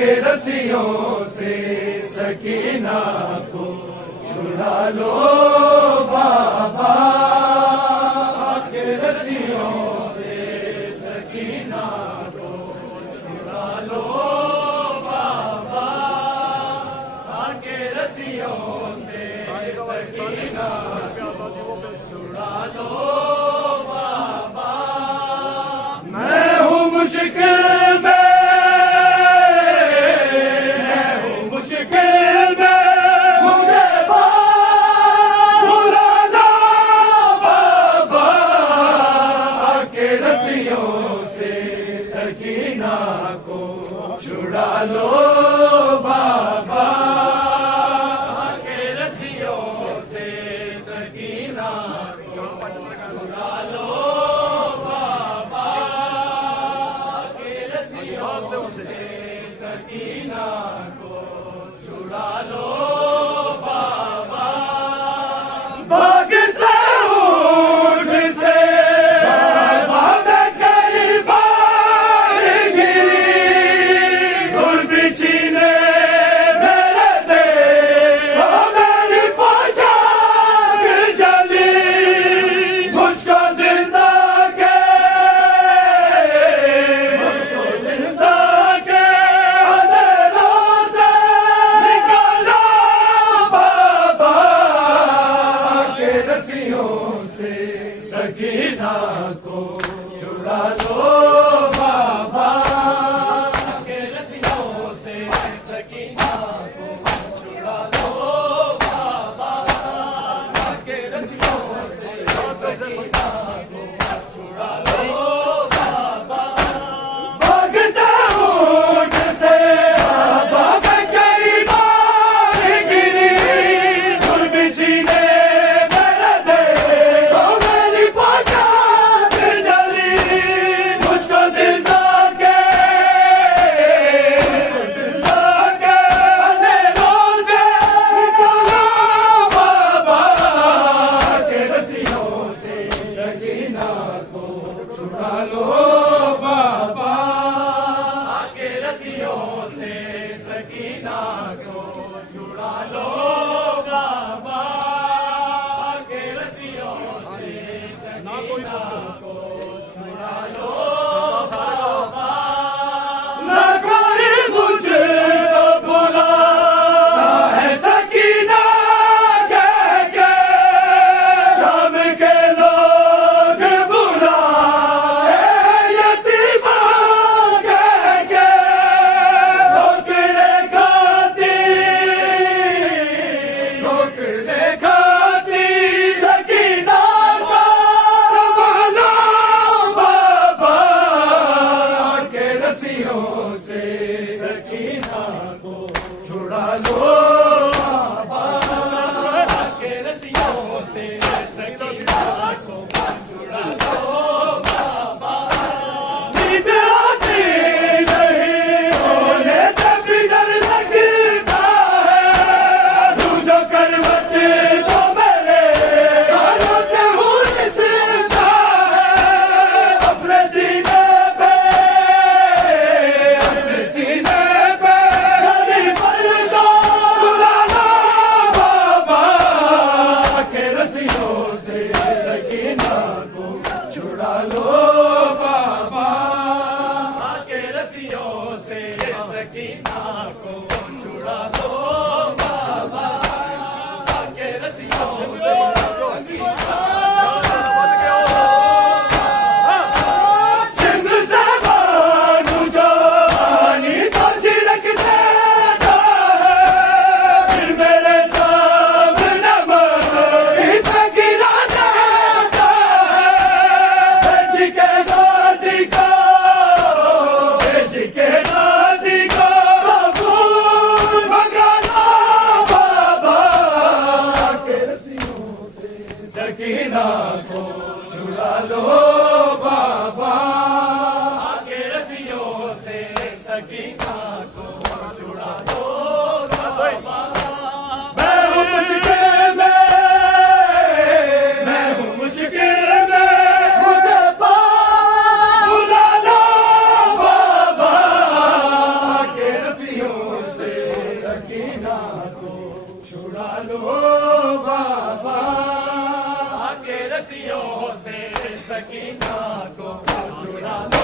کے رسیوں سے سکینہ کو چھڑا لو بابا، کے رسیوں سے سکینہ کو چھڑا لو بابا، کے رسیوں سے سکینہ کو چھڑا لو بابا۔ میں ہوں مشکل چھڑا لو بابا، کے رسیوں سے سکینہ کو چھڑا لو بابا، کے رسیوں سے سکینہ کو چھڑا لو بابا۔ بھاگتے اونٹ سے سکینہ کو چھڑا لو بابا، کے رسیوں سے سکینہ کو چھڑا لو بابا، کے رسیوں سے سکینہ کو چھڑا لو بابا۔ بھاگتے اونٹ سے بابا کئی بار گری، دھول بچھینے چھڑا لو بابا، کے رسیوں سے سکینہ کو چھڑا لو بابا، کے رسیوں سے سکینہ کو چھڑا لو بابا۔ نہ کوئی مجھ کو بلاتا ہے سکینہ کہہ کے، شام کے لوگ سکینہ کو چھڑا لو بابا، کے رسیوں سے سکینہ کو چھڑا لو بابا۔ نیند آتی نہیں، سونے سے بھی ڈر لگتا ہے، تو جو کروٹ تو میرے کانوں سے اڑتا ہے، اپنے سینے پہ چھڑا لو بابا، کے رسیوں سے سکینہ کو چھڑا لو بابا، کے رسیوں سے رسیوں سے سکینہ کو جڑا لو